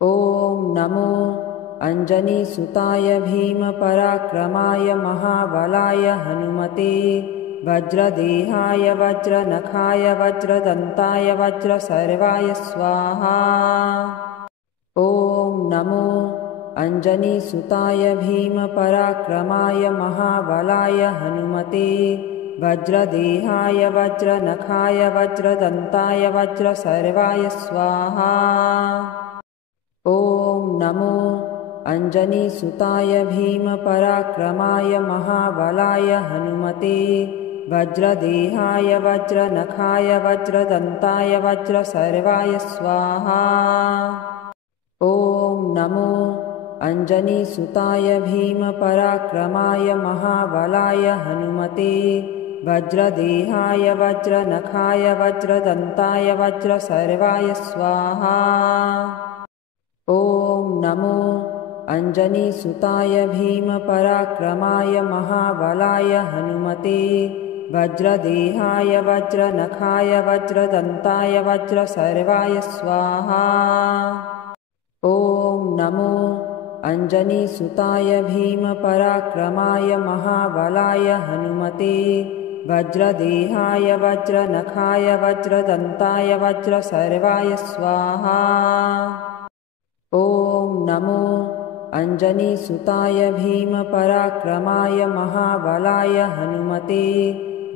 ॐ नमो अञ्जनीसुताय भीमपराक्रमाय महाबलाय हनुमते वज्रदेहाय वज्रनखाय वज्रदन्ताय वज्रसर्वाय स्वाहा। ॐ नमो अञ्जनीसुताय भीमपराक्रमाय महाबलाय हनुमते वज्रदेहाय वज्रनखाय वज्रदन्ताय वज्रसर्वाय स्वाहा। ॐ नमो अञ्जनीसुताय भीमपराक्रमाय महाबलाय हनुमते वज्रदेहाय वज्रनखाय वज्रदन्ताय वज्रसर्वाय स्वाहा। ॐ नमो अञ्जनीसुताय भीमपराक्रमाय महाबलाय हनुमते वज्रदेहाय वज्रनखाय वज्रदन्ताय वज्रसर्वाय स्वाहा। ॐ नमो अञ्जनीसुताय भीमपराक्रमाय महाबलाय हनुमते वज्रदेहाय वज्रनखाय वज्रदन्ताय वज्रसर्वाय स्वाहा। ॐ नमो अञ्जनीसुताय भीमपराक्रमाय महाबलाय हनुमते वज्रदेहाय वज्रनखाय वज्रदन्ताय वज्रसर्वाय स्वाहा। ॐ नमो अञ्जनीसुताय भीमपराक्रमाय महाबलाय हनुमते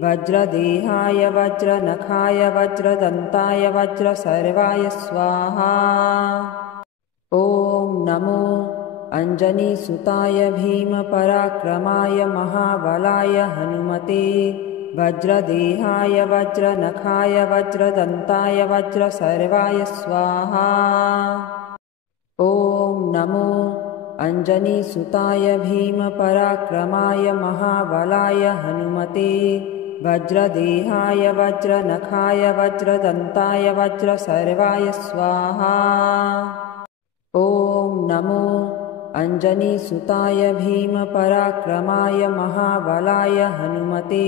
वज्रदेहाय वज्रनखाय वज्रदन्ताय वज्रसर्वाय स्वाहा। ॐ नमो अञ्जनीसुताय भीमपराक्रमाय महाबलाय हनुमते वज्रदेहाय वज्रनखाय वज्रदन्ताय वज्रसर्वाय स्वाहा। ॐ नमो अञ्जनीसुताय भीमपराक्रमाय महाबलाय हनुमते वज्रदेहाय वज्रनखाय वज्रदन्ताय वज्रसर्वाय स्वाहा। ॐ नमो अञ्जनीसुताय भीमपराक्रमाय महाबलाय हनुमते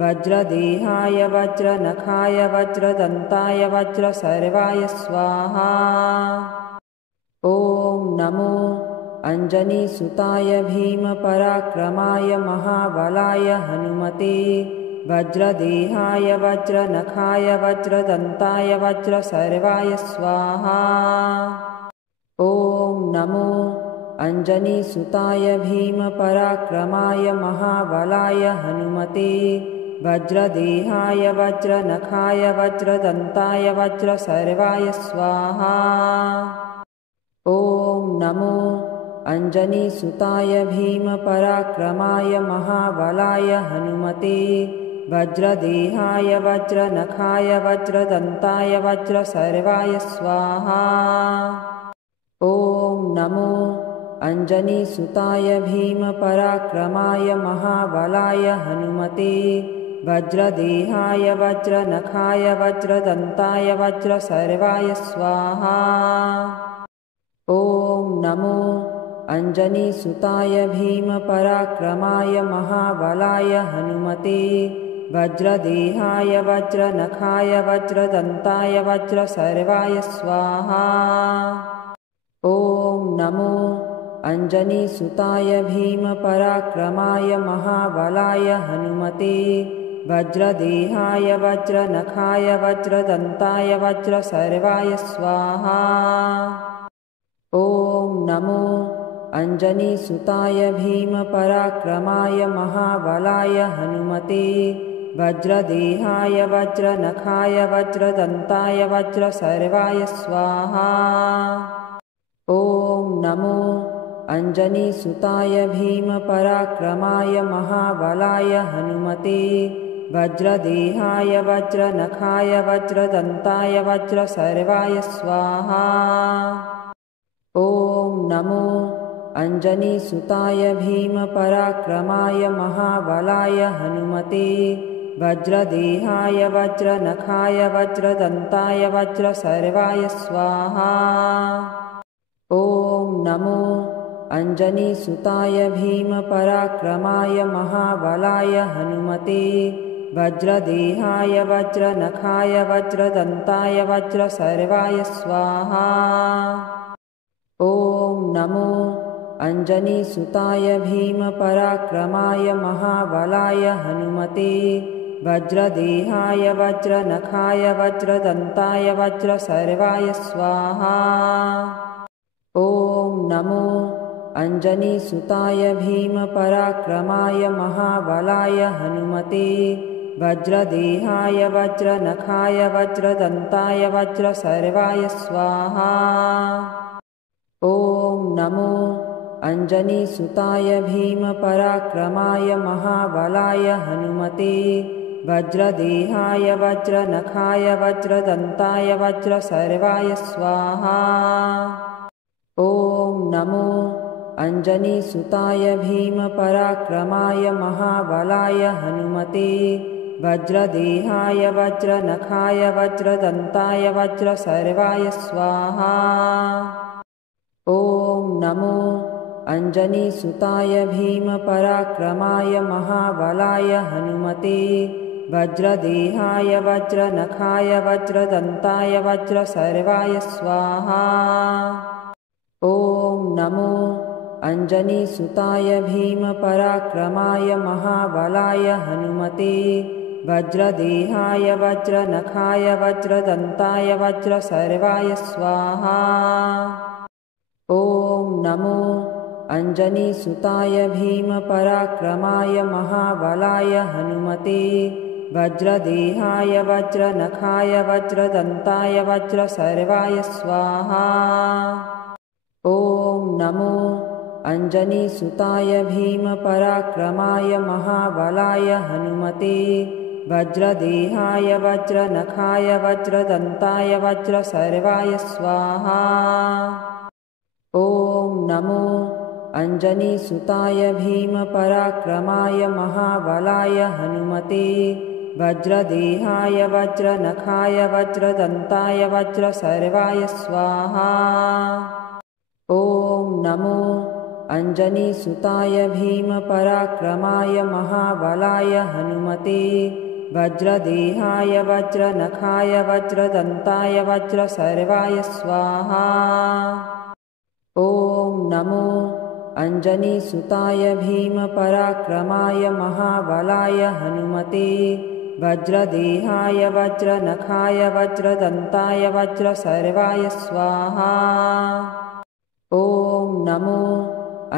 वज्रदेहाय वज्रनखाय वज्रदन्ताय वज्रसर्वाय स्वाहा। ॐ नमो अञ्जनीसुताय भीमपराक्रमाय महाबलाय हनुमते वज्रदेहाय वज्रनखाय वज्रदन्ताय वज्रसर्वाय स्वाहा। ॐ नमो अञ्जनीसुताय भीमपराक्रमाय महाबलाय हनुमते वज्रदेहाय वज्रनखाय वज्रदन्ताय वज्रसर्वाय स्वाहा। ॐ नमो अञ्जनीसुताय भीमपराक्रमाय महाबलाय हनुमते वज्रदेहाय वज्रनखाय वज्रदन्ताय वज्रसर्वाय स्वाहा। ॐ नमो अञ्जनीसुताय भीमपराक्रमाय महाबलाय हनुमते वज्रदेहाय वज्रनखाय वज्रदन्ताय वज्रसर्वाय स्वाहा। ॐ नमो अञ्जनीसुताय भीमपराक्रमाय महाबलाय हनुमते वज्रदेहाय वज्रनखाय वज्रदन्ताय वज्रसर्वाय स्वाहा। ॐ नमो अञ्जनीसुताय भीमपराक्रमाय महाबलाय हनुमते वज्रदेहाय वज्रनखाय वज्रदन्ताय वज्रसर्वाय स्वाहा। ॐ नमो अञ्जनीसुताय भीमपराक्रमाय महाबलाय हनुमते वज्रदेहाय वज्रनखाय वज्रदन्ताय वज्रसर्वाय स्वाहा। ॐ नमो अञ्जनीसुताय भीमपराक्रमाय महाबलाय हनुमते वज्रदेहाय वज्रनखाय वज्रदन्ताय वज्रसर्वाय स्वाहा। ॐ नमो अञ्जनीसुताय भीमपराक्रमाय महाबलाय हनुमते वज्रदेहाय वज्रनखाय वज्रदन्ताय वज्रसर्वाय स्वाहा। ॐ नमो अञ्जनीसुताय भीमपराक्रमाय महाबलाय हनुमते वज्रदेहाय वज्रनखाय वज्रदन्ताय वज्रसर्वाय स्वाहा। ॐ नमो अञ्जनीसुताय भीमपराक्रमाय महाबलाय हनुमते वज्रदेहाय वज्रनखाय वज्रदन्ताय वज्रसर्वाय स्वाहा। ॐ नमो अञ्जनीसुताय भीमपराक्रमाय महाबलाय हनुमते वज्रदेहाय वज्रनखाय वज्रदन्ताय वज्रसर्वाय स्वाहा। ॐ नमो अञ्जनीसुताय भीमपराक्रमाय महाबलाय हनुमते वज्रदेहाय वज्रनखाय वज्रदन्ताय वज्रसर्वाय स्वाहा। ॐ नमो अञ्जनीसुताय भीमपराक्रमाय महाबलाय हनुमते वज्रदेहाय वज्रनखाय वज्रदन्ताय वज्रसर्वाय स्वाहा। ॐ नमो अञ्जनीसुताय भीमपराक्रमाय महाबलाय हनुमते वज्रदेहाय वज्रनखाय वज्रदन्ताय वज्रसर्वाय स्वाहा। ॐ नमो अञ्जनीसुताय भीमपराक्रमाय महाबलाय हनुमते वज्रदेहाय वज्रनखाय वज्रदन्ताय वज्रसर्वाय स्वाहा। ॐ नमो अञ्जनीसुताय भीमपराक्रमाय महाबलाय हनुमते वज्रदेहाय वज्रनखाय वज्रदन्ताय वज्रसर्वाय स्वाहा। ॐ नमो अञ्जनीसुताय भीमपराक्रमाय महाबलाय हनुमते वज्रदेहाय वज्रनखाय वज्रदन्ताय वज्रसर्वाय स्वाहा। ॐ नमो अञ्जनीसुताय भीमपराक्रमाय महाबलाय हनुमते वज्रदेहाय वज्रनखाय वज्रदन्ताय वज्रसर्वाय स्वाहा। ॐ नमो अञ्जनीसुताय भीमपराक्रमाय महाबलाय हनुमते वज्रदेहाय वज्रनखाय वज्रदन्ताय वज्रसर्वाय स्वाहा। ॐ नमो अञ्जनीसुताय भीमपराक्रमाय महाबलाय हनुमते वज्रदेहाय वज्रनखाय वज्रदन्ताय वज्रसर्वाय स्वाहा। ॐ नमो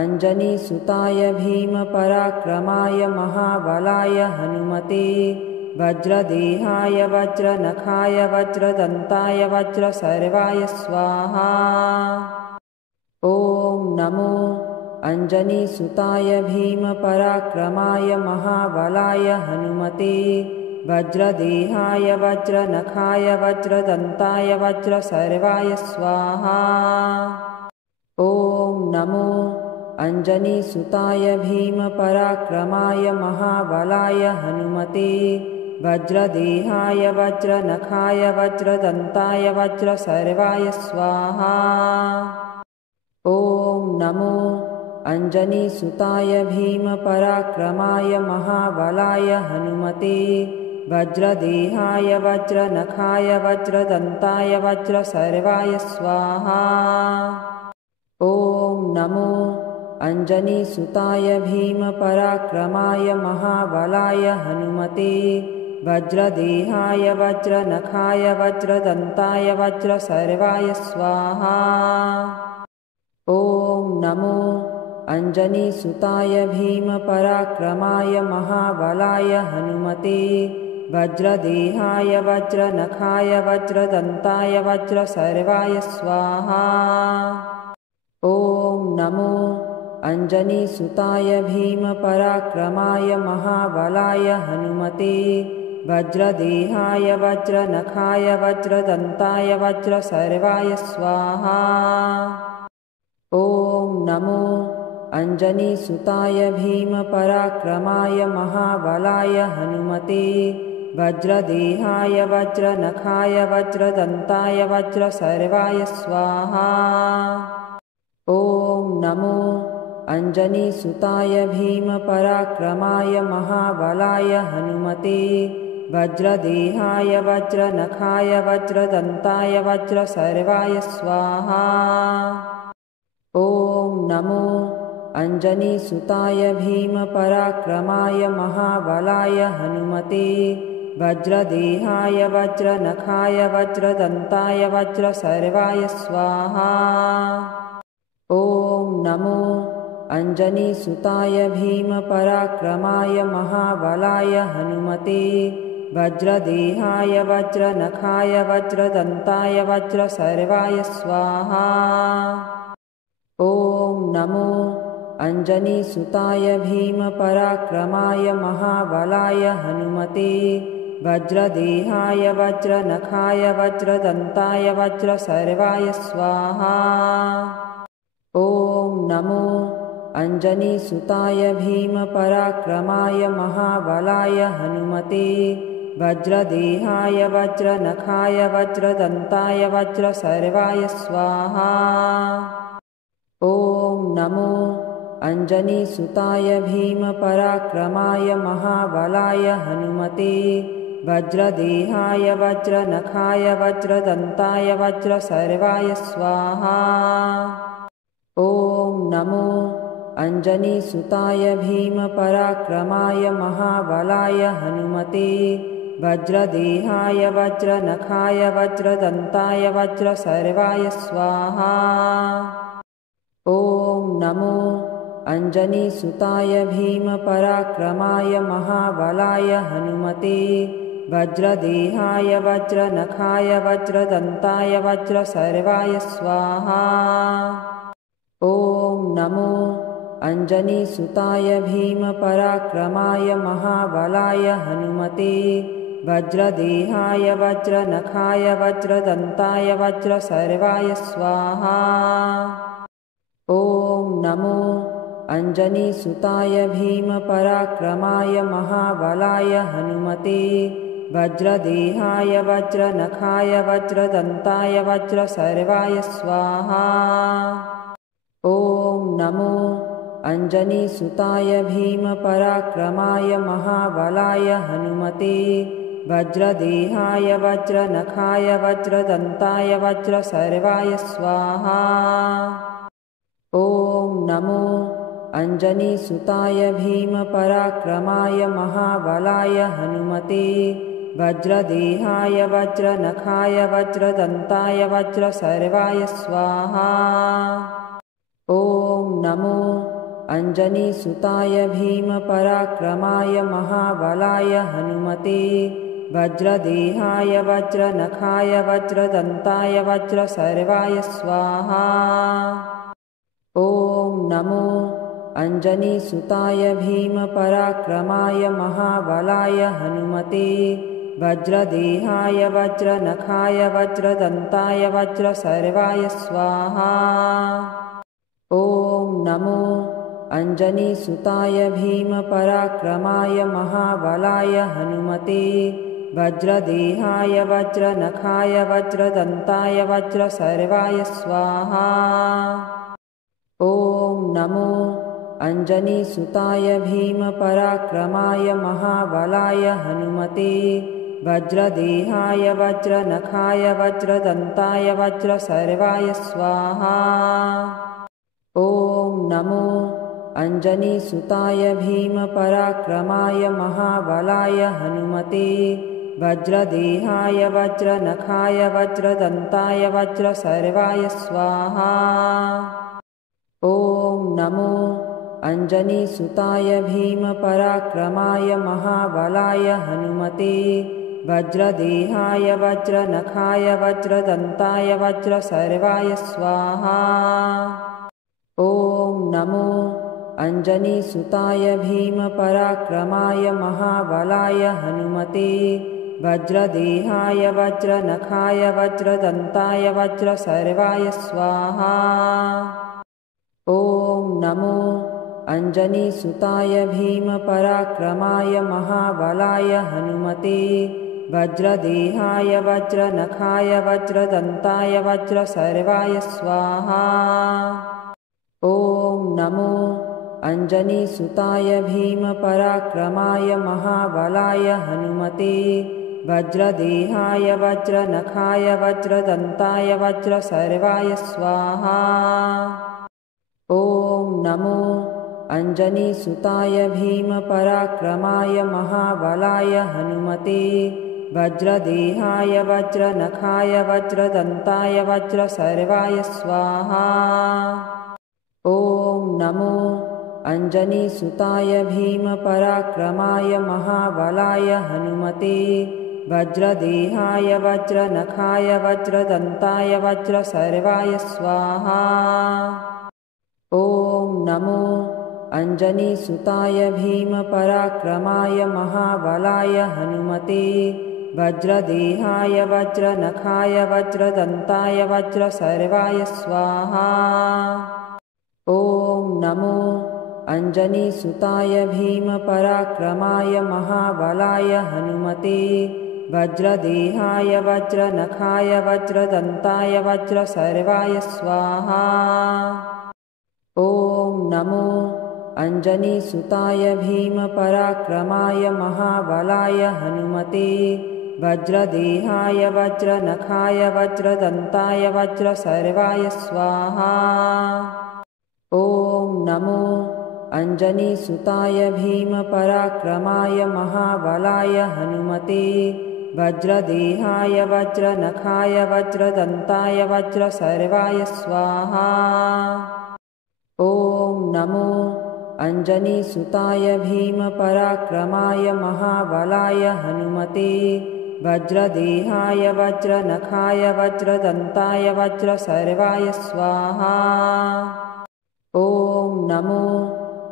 अञ्जनीसुताय भीमपराक्रमाय महाबलाय हनुमते वज्रदेहाय वज्रनखाय वज्रदन्ताय वज्रसर्वाय स्वाहा। ॐ नमो अञ्जनीसुताय भीमपराक्रमाय महाबलाय हनुमते वज्रदेहाय वज्रनखाय वज्रदन्ताय वज्रसर्वाय स्वाहा। ॐ नमो अञ्जनीसुताय भीमपराक्रमाय महाबलाय हनुमते वज्रदेहाय वज्रनखाय वज्रदन्ताय वज्रसर्वाय स्वाहा। ॐ नमो अञ्जनीसुताय भीमपराक्रमाय महाबलाय हनुमते वज्रदेहाय वज्रनखाय वज्रदन्ताय वज्रसर्वाय स्वाहा। ॐ नमो अञ्जनीसुताय भीमपराक्रमाय महाबलाय हनुमते वज्रदेहाय वज्रनखाय वज्रदन्ताय वज्रसर्वाय स्वाहा। ॐ नमो अञ्जनीसुताय भीमपराक्रमाय महाबलाय हनुमते वज्रदेहाय वज्रनखाय वज्रदन्ताय वज्रसर्वाय स्वाहा। ॐ नमो अञ्जनीसुताय भीमपराक्रमाय महाबलाय हनुमते वज्रदेहाय वज्रनखाय वज्रदन्ताय वज्रसर्वाय स्वाहा। ॐ नमो अञ्जनीसुताय भीमपराक्रमाय महाबलाय हनुमते वज्रदेहाय वज्रनखाय वज्रदन्ताय वज्रसर्वाय स्वाहा। ॐ नमो अञ्जनीसुताय भीमपराक्रमाय महाबलाय हनुमते वज्रदेहाय वज्रनखाय वज्रदन्ताय वज्रसर्वाय स्वाहा। ॐ नमो अञ्जनीसुताय भीमपराक्रमाय महाबलाय हनुमते वज्रदेहाय वज्रनखाय वज्रदन्ताय वज्रसर्वाय स्वाहा। ॐ नमो अञ्जनीसुताय भीमपराक्रमाय महाबलाय हनुमते वज्रदेहाय वज्रनखाय वज्रदन्ताय वज्रसर्वाय स्वाहा। ॐ नमो अञ्जनीसुताय भीमपराक्रमाय महाबलाय हनुमते वज्रदेहाय वज्रनखाय वज्रदन्ताय वज्रसर्वाय स्वाहा। ॐ नमो अञ्जनीसुताय भीमपराक्रमाय महाबलाय हनुमते वज्रदेहाय वज्रनखाय वज्रदन्ताय वज्रसर्वाय स्वाहा। ॐ नमो अञ्जनीसुताय भीमपराक्रमाय महाबलाय हनुमते वज्रदेहाय वज्रनखाय वज्रदन्ताय वज्रसर्वाय स्वाहा। ॐ नमो अञ्जनीसुताय भीमपराक्रमाय महाबलाय हनुमते वज्रदेहाय वज्रनखाय वज्रदन्ताय वज्रसर्वाय स्वाहा। ॐ नमो अञ्जनीसुताय भीमपराक्रमाय महाबलाय हनुमते वज्रदेहाय वज्रनखाय वज्रदन्ताय वज्रसर्वाय स्वाहा। ॐ नमो अञ्जनीसुताय भीमपराक्रमाय महाबलाय हनुमते वज्रदेहाय वज्रनखाय वज्रदन्ताय वज्रसर्वाय स्वाहा। ॐ नमो अञ्जनीसुताय भीमपराक्रमाय महाबलाय हनुमते वज्रदेहाय वज्रनखाय वज्रदन्ताय वज्रसर्वाय स्वाहा। ॐ नमो अञ्जनीसुताय भीमपराक्रमाय महाबलाय हनुमते वज्रदेहाय वज्रनखाय वज्रदन्ताय वज्रसर्वाय स्वाहा। ॐ नमो अञ्जनीसुताय भीमपराक्रमाय महाबलाय हनुमते वज्रदेहाय वज्रनखाय वज्रदन्ताय वज्रसर्वाय स्वाहा। ॐ नमो अञ्जनीसुताय भीमपराक्रमाय महाबलाय हनुमते वज्रदेहाय वज्रनखाय वज्रदन्ताय वज्रसर्वाय स्वाहा। ॐ नमो अञ्जनीसुताय भीमपराक्रमाय महाबलाय हनुमते वज्रदेहाय वज्रनखाय वज्रदन्ताय वज्रसर्वाय स्वाहा। ॐ नमो अञ्जनीसुताय भीमपराक्रमाय महाबलाय हनुमते वज्रदेहाय वज्रनखाय वज्रदन्ताय वज्रसर्वाय स्वाहा। ॐ नमो अञ्जनीसुताय भीमपराक्रमाय महाबलाय हनुमते वज्रदेहाय वज्रनखाय वज्रदन्ताय वज्रसर्वाय स्वाहा। ॐ नमो अञ्जनीसुताय भीमपराक्रमाय महाबलाय हनुमते वज्रदेहाय वज्रनखाय वज्रदन्ताय वज्रसर्वाय स्वाहा। ॐ नमो अञ्जनीसुताय भीमपराक्रमाय महाबलाय हनुमते वज्रदेहाय वज्रनखाय वज्रदन्ताय वज्रसर्वाय स्वाहा। ॐ नमो अञ्जनीसुताय भीमपराक्रमाय महाबलाय हनुमते वज्रदेहाय वज्रनखाय वज्रदन्ताय वज्रसर्वाय स्वाहा। ॐ नमो अञ्जनीसुताय भीमपराक्रमाय महाबलाय हनुमते वज्रदेहाय वज्रनखाय वज्रदन्ताय वज्रसर्वाय स्वाहा। ॐ नमो अञ्जनीसुताय भीमपराक्रमाय महाबलाय हनुमते वज्रदेहाय वज्रनखाय वज्रदन्ताय वज्रसर्वाय स्वाहा। नमो अञ्जनीसुताय भीमपराक्रमाय महाबलाय हनुमते वज्रदेहाय वज्रनखाय वज्रदन्ताय वज्रसर्वाय स्वाहा। ॐ नमो अञ्जनीसुताय भीमपराक्रमाय महाबलाय हनुमते वज्रदेहाय वज्रनखाय वज्रदन्ताय वज्रसर्वाय स्वाहा। ॐ नमो अञ्जनीसुताय भीमपराक्रमाय महाबलाय हनुमते वज्रदेहाय वज्रनखाय वज्रदन्ताय वज्रसर्वाय स्वाहा। ॐ नमो अञ्जनीसुताय भीमपराक्रमाय महाबलाय हनुमते वज्रदेहाय वज्रनखाय वज्रदन्ताय वज्रसर्वाय स्वाहा। ॐ नमो अञ्जनीसुताय भीमपराक्रमाय महाबलाय हनुमते वज्रदेहाय वज्रनखाय वज्रदन्ताय वज्रसर्वाय स्वाहा। ॐ नमो अञ्जनीसुताय भीमपराक्रमाय महाबलाय हनुमते वज्रदेहाय वज्रनखाय वज्रदन्ताय वज्रसर्वाय स्वाहा। ॐ नमो अञ्जनीसुताय भीमपराक्रमाय महाबलाय हनुमते वज्रदेहाय वज्रनखाय वज्रदन्ताय वज्रसर्वाय स्वाहा। ॐ नमो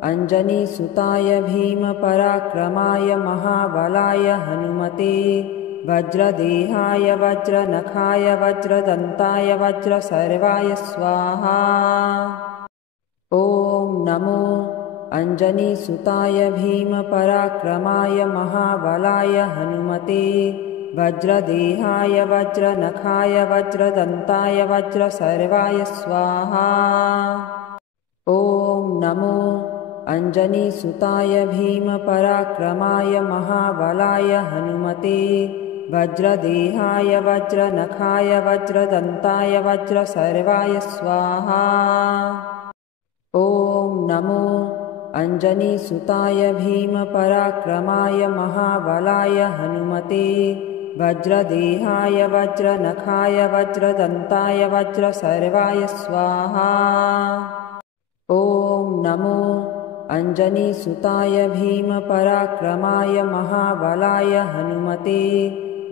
अञ्जनीसुताय भीमपराक्रमाय महाबलाय हनुमते वज्रदेहाय वज्रनखाय वज्रदन्ताय वज्रसर्वाय स्वाहा। ॐ नमो अञ्जनीसुताय भीमपराक्रमाय महाबलाय हनुमते वज्रदेहाय वज्रनखाय वज्रदन्ताय वज्रसर्वाय स्वाहा। ॐ नमो अञ्जनीसुताय भीमपराक्रमाय महाबलाय हनुमते वज्रदेहाय वज्रनखाय वज्रदन्ताय वज्रसर्वाय स्वाहा। ॐ नमो अञ्जनीसुताय भीमपराक्रमाय महाबलाय हनुमते वज्रदेहाय वज्रनखाय वज्रदन्ताय वज्रसर्वाय स्वाहा। ॐ नमो अञ्जनीसुताय भीमपराक्रमाय महाबलाय हनुमते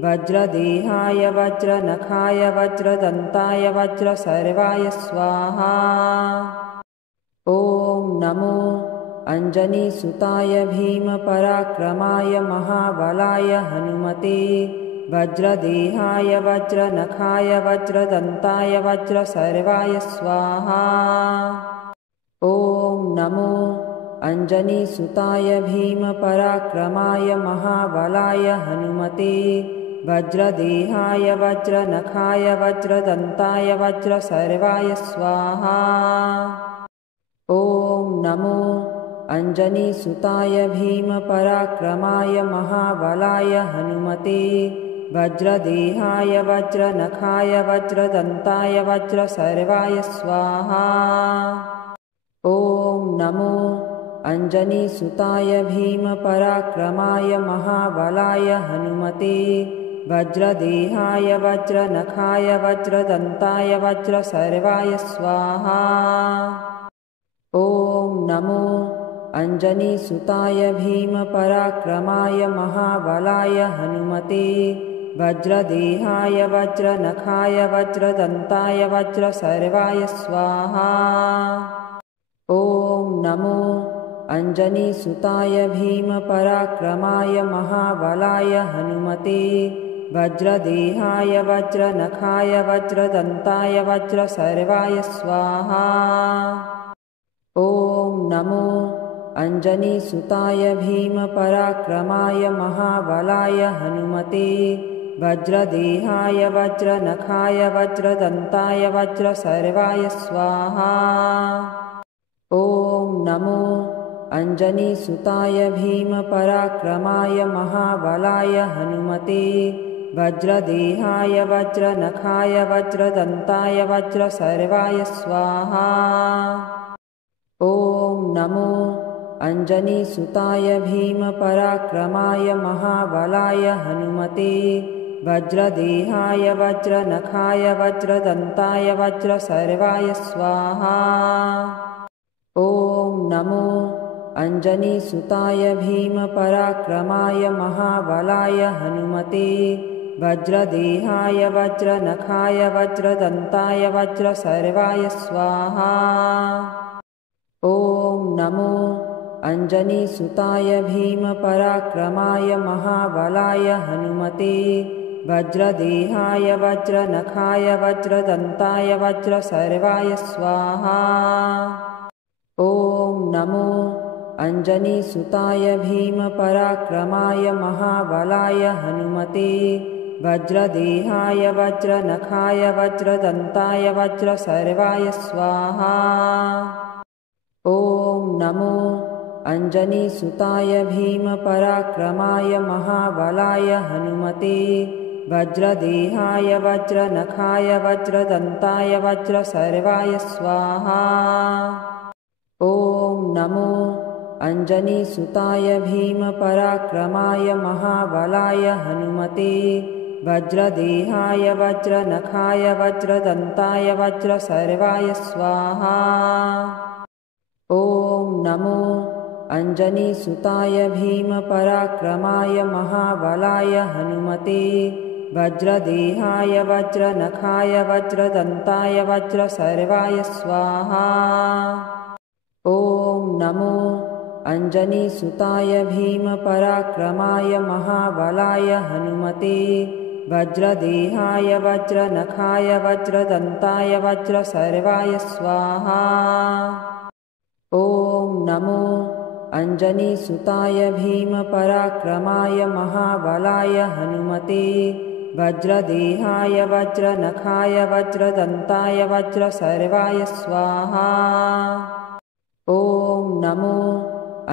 वज्रदेहाय वज्रनखाय वज्रदन्ताय वज्रसर्वाय स्वाहा। ॐ नमो अञ्जनीसुताय भीमपराक्रमाय महाबलाय हनुमते वज्रदेहाय वज्रनखाय वज्रदन्ताय वज्रसर्वाय स्वाहा। ॐ नमो अञ्जनीसुताय भीमपराक्रमाय महाबलाय हनुमते वज्रदेहाय वज्रनखाय वज्रदन्ताय वज्रसर्वाय स्वाहा। ॐ नमो अञ्जनीसुताय भीमपराक्रमाय महाबलाय हनुमते वज्रदेहाय वज्रनखाय वज्रदन्ताय वज्रसर्वाय स्वाहा। ॐ नमो अञ्जनीसुताय भीमपराक्रमाय महाबलाय हनुमते वज्रदेहाय वज्रनखाय वज्रदन्ताय वज्रसर्वाय स्वाहा। ॐ नमो अञ्जनीसुताय भीमपराक्रमाय महाबलाय हनुमते वज्रदेहाय वज्रनखाय वज्रदन्ताय वज्रसर्वाय स्वाहा। ॐ नमो अञ्जनीसुताय भीमपराक्रमाय महाबलाय हनुमते वज्रदेहाय वज्रनखाय वज्रदन्ताय वज्रसर्वाय स्वाहा। ॐ नमो अञ्जनीसुताय भीमपराक्रमाय महाबलाय हनुमते वज्रदेहाय वज्रनखाय वज्रदन्ताय वज्रसर्वाय स्वाहा। ॐ नमो अञ्जनीसुताय भीमपराक्रमाय महाबलाय हनुमते वज्रदेहाय वज्रनखाय वज्रदन्ताय वज्रसर्वाय स्वाहा। ॐ नमो अञ्जनीसुताय भीमपराक्रमाय महाबलाय हनुमते वज्रदेहाय वज्रनखाय वज्रदन्ताय वज्रसर्वाय स्वाहा। ॐ नमो अञ्जनीसुताय भीमपराक्रमाय महाबलाय हनुमते वज्रदेहाय वज्रनखाय वज्रदन्ताय वज्रसर्वाय स्वाहा। ॐ नमो अञ्जनीसुताय भीमपराक्रमाय महाबलाय हनुमते वज्रदेहाय वज्रनखाय वज्रदन्ताय वज्रसर्वाय स्वाहा। ॐ नमो अञ्जनीसुताय भीमपराक्रमाय महाबलाय हनुमते वज्रदेहाय वज्रनखाय वज्रदन्ताय वज्रसर्वाय स्वाहा। ॐ नमो अञ्जनीसुताय भीमपराक्रमाय महाबलाय हनुमते वज्रदेहाय वज्रनखाय वज्रदन्ताय वज्रसर्वाय स्वाहा। ॐ नमो अञ्जनीसुताय भीमपराक्रमाय महाबलाय हनुमते वज्रदेहाय वज्रनखाय वज्रदन्ताय वज्रसर्वाय स्वाहा। ॐ नमो अञ्जनीसुताय भीमपराक्रमाय महाबलाय हनुमते वज्रदेहाय वज्रनखाय वज्रदन्ताय वज्रसर्वाय स्वाहा। ॐ नमो अञ्जनीसुताय भीमपराक्रमाय महाबलाय हनुमते वज्रदेहाय वज्रनखाय वज्रदन्ताय वज्रसर्वाय स्वाहा। ॐ नमो अञ्जनीसुताय भीमपराक्रमाय महाबलाय हनुमते वज्रदेहाय वज्रनखाय वज्रदन्ताय वज्रसर्वाय स्वाहा। ॐ नमो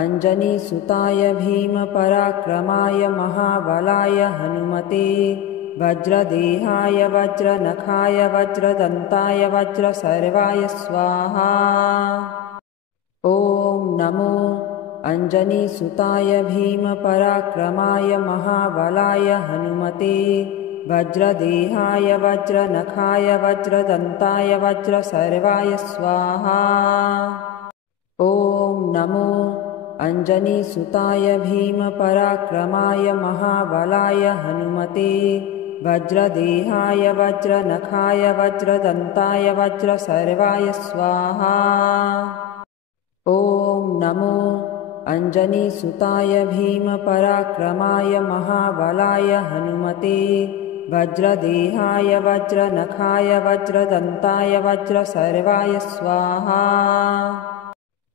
अञ्जनीसुताय भीमपराक्रमाय महाबलाय हनुमते वज्रदेहाय वज्रनखाय वज्रदन्ताय वज्रसर्वाय स्वाहा। ॐ नमो अञ्जनीसुताय भीमपराक्रमाय महाबलाय हनुमते वज्रदेहाय वज्रनखाय वज्रदन्ताय वज्रसर्वाय स्वाहा। ॐ नमो अञ्जनीसुताय भीमपराक्रमाय महाबलाय हनुमते वज्रदेहाय वज्रनखाय वज्रदन्ताय वज्रसर्वाय स्वाहा। ॐ नमो अञ्जनीसुताय भीमपराक्रमाय महाबलाय हनुमते वज्रदेहाय वज्रनखाय वज्रदन्ताय वज्रसर्वाय स्वाहा।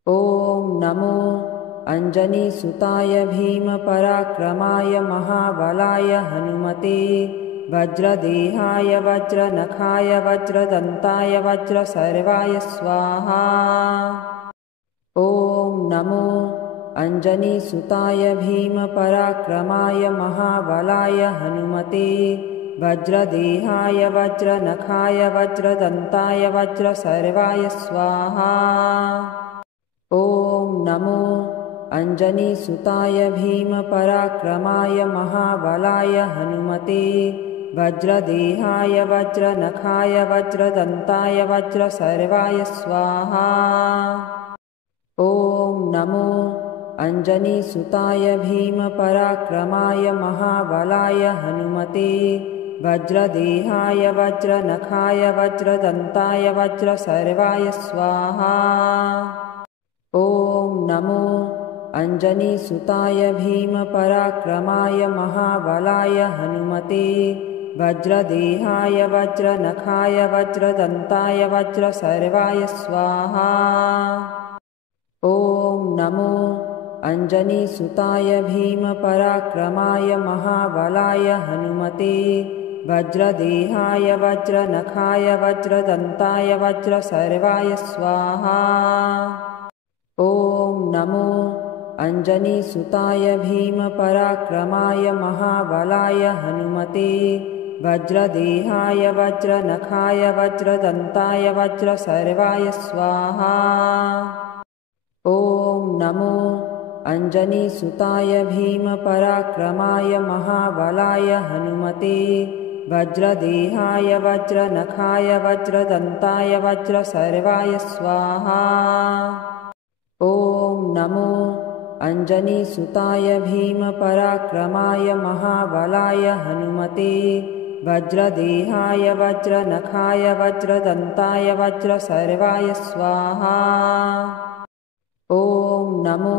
ॐ नमो अञ्जनीसुताय भीमपराक्रमाय महाबलाय हनुमते वज्रदेहाय वज्रनखाय वज्रदन्ताय वज्रसर्वाय स्वाहा। ॐ नमो अञ्जनीसुताय भीमपराक्रमाय महाबलाय हनुमते वज्रदेहाय वज्रनखाय वज्रदन्ताय वज्रसर्वाय स्वाहा। ॐ नमो अञ्जनीसुताय भीमपराक्रमाय महाबलाय हनुमते वज्रदेहाय वज्रनखाय वज्रदन्ताय वज्रसर्वाय स्वाहा। ॐ नमो अञ्जनीसुताय भीमपराक्रमाय महाबलाय हनुमते वज्रदेहाय वज्रनखाय वज्रदन्ताय वज्रसर्वाय स्वाहा। ॐ नमो अञ्जनीसुताय भीमपराक्रमाय महाबलाय हनुमते वज्रदेहाय वज्रनखाय वज्रदन्ताय वज्रसर्वाय स्वाहा। ॐ नमो अञ्जनीसुताय भीमपराक्रमाय महाबलाय हनुमते वज्रदेहाय वज्रनखाय वज्रदन्ताय वज्रसर्वाय स्वाहा। ॐ नमो अञ्जनीसुताय भीमपराक्रमाय महाबलाय हनुमते वज्रदेहाय वज्रनखाय वज्रदन्ताय वज्रसर्वाय स्वाहा। ॐ नमो अञ्जनीसुताय भीमपराक्रमाय महाबलाय हनुमते वज्रदेहाय वज्रनखाय वज्रदन्ताय वज्रसर्वाय स्वाहा। ॐ नमो अञ्जनीसुताय भीमपराक्रमाय महाबलाय हनुमते वज्रदेहाय वज्रनखाय वज्रदन्ताय वज्रसर्वाय स्वाहा। ॐ नमो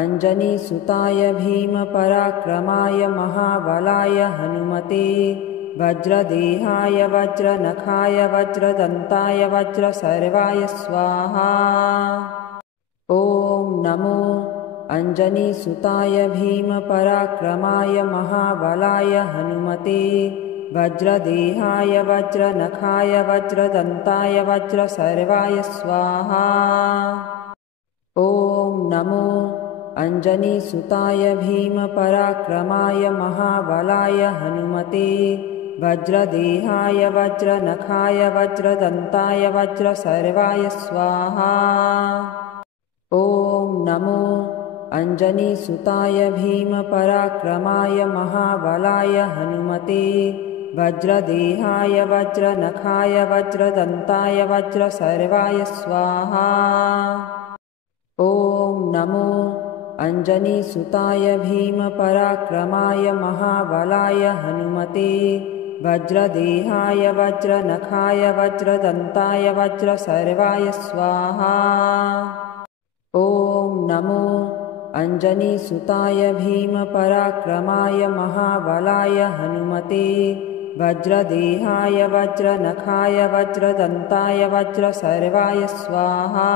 अञ्जनीसुताय भीमपराक्रमाय महाबलाय हनुमते वज्रदेहाय वज्रनखाय वज्रदन्ताय वज्रसर्वाय स्वाहा। ॐ नमो अञ्जनीसुताय भीमपराक्रमाय महाबलाय हनुमते वज्रदेहाय वज्रनखाय वज्रदन्ताय वज्रसर्वाय स्वाहा। ॐ नमो अञ्जनीसुताय भीमपराक्रमाय महाबलाय हनुमते वज्रदेहाय वज्रनखाय वज्रदन्ताय वज्रसर्वाय स्वाहा। ॐ नमो अञ्जनीसुताय भीमपराक्रमाय महाबलाय हनुमते वज्रदेहाय वज्रनखाय वज्रदन्ताय वज्रसर्वाय स्वाहा। ॐ नमो अञ्जनीसुताय भीमपराक्रमाय महाबलाय हनुमते वज्रदेहाय वज्रनखाय वज्रदन्ताय वज्रसर्वाय स्वाहा। ॐ नमो अञ्जनीसुताय भीमपराक्रमाय महाबलाय हनुमते वज्रदेहाय वज्रनखाय वज्रदन्ताय वज्रसर्वाय स्वाहा।